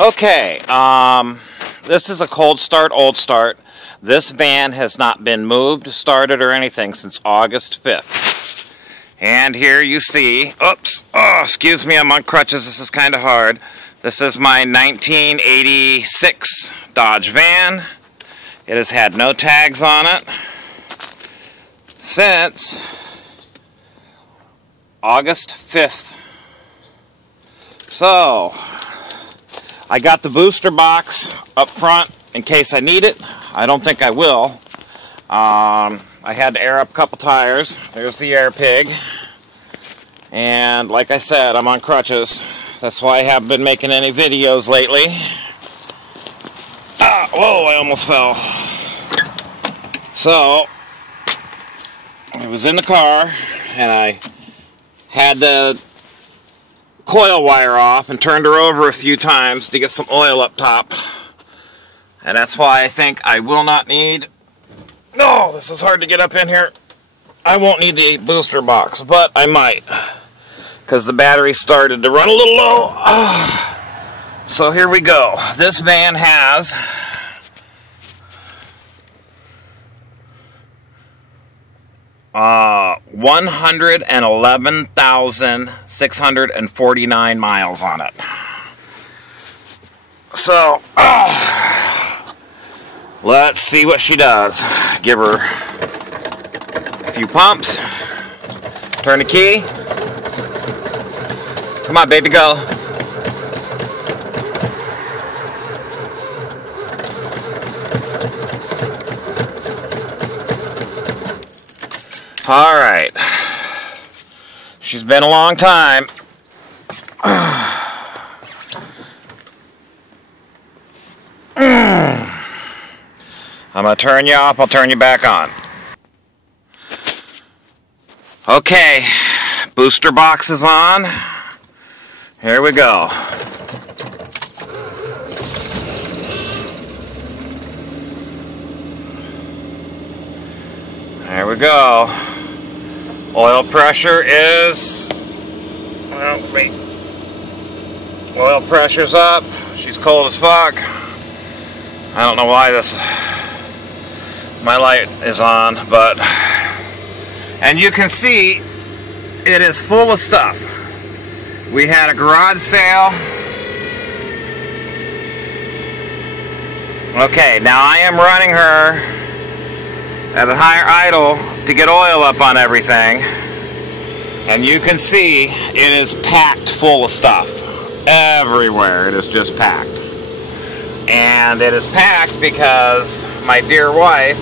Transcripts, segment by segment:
Okay, this is a cold start, old start. This van has not been moved, started, or anything since August 5th. And here you see, oops, oh, excuse me, I'm on crutches, this is kind of hard. This is my 1986 Dodge van. It has had no tags on it since August 5th. So, I got the booster box up front in case I need it. I don't think I will. I had to air up a couple tires. There's the air pig. And like I said, I'm on crutches. That's why I haven't been making any videos lately. Whoa, I almost fell. So, I was in the car and I had the coil wire off and turned her over a few times to get some oil up top. And that's why I think I will not need... No, this is hard to get up in here. I won't need the booster box, but I might. Because the battery started to run a little low. So here we go. This van has... 111,649 miles on it. So, let's see what she does. Give her a few pumps. Turn the key. Come on, baby, go. All right. She's been a long time. I'm going to turn you off. I'll turn you back on. Okay. Booster box is on. Here we go. There we go. Oil pressure is... Well, wait. Oil pressure's up. She's cold as fuck. I don't know why my light is on, but... And you can see it is full of stuff. We had a garage sale. Okay, now I am running her at a higher idle to get oil up on everything, and you can see it is packed full of stuff. Everywhere it is just packed. And it is packed because my dear wife,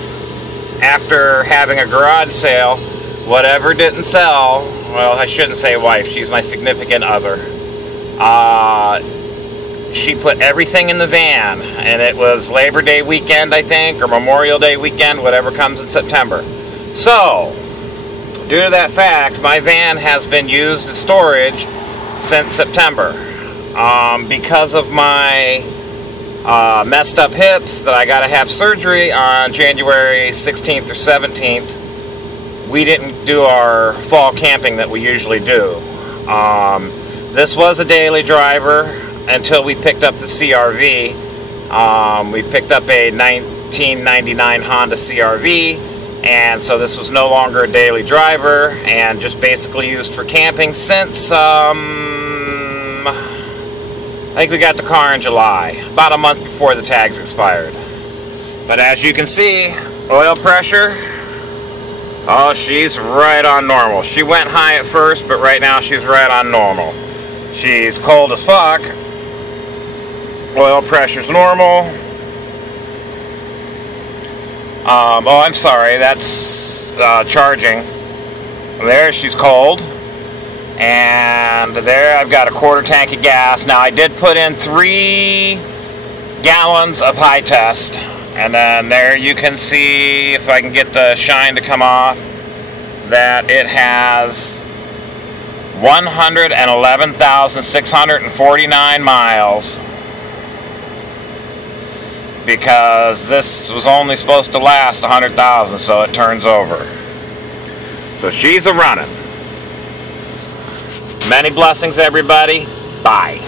after having a garage sale, whatever didn't sell, well, I shouldn't say wife, she's my significant other, she put everything in the van, and it was Labor Day weekend, I think, or Memorial Day weekend, whatever comes in September. So, due to that fact, my van has been used as storage since September. Because of my messed up hips that I got to have surgery on January 16th or 17th, we didn't do our fall camping that we usually do. This was a daily driver until we picked up the CR-V. We picked up a 1999 Honda CR-V, and so this was no longer a daily driver and just basically used for camping since I think we got the car in July, about a month before the tags expired. But as you can see, oil pressure, oh, she's right on normal. She went high at first, but right now she's right on normal. She's cold as fuck. Oil pressure's normal. Oh, I'm sorry, that's charging. There, she's cold. And there, I've got a quarter tank of gas. Now, I did put in 3 gallons of high test. And then there you can see, if I can get the shine to come off, that it has 111,649 miles. Because this was only supposed to last 100,000, so it turns over. So she's a running. Many blessings, everybody. Bye.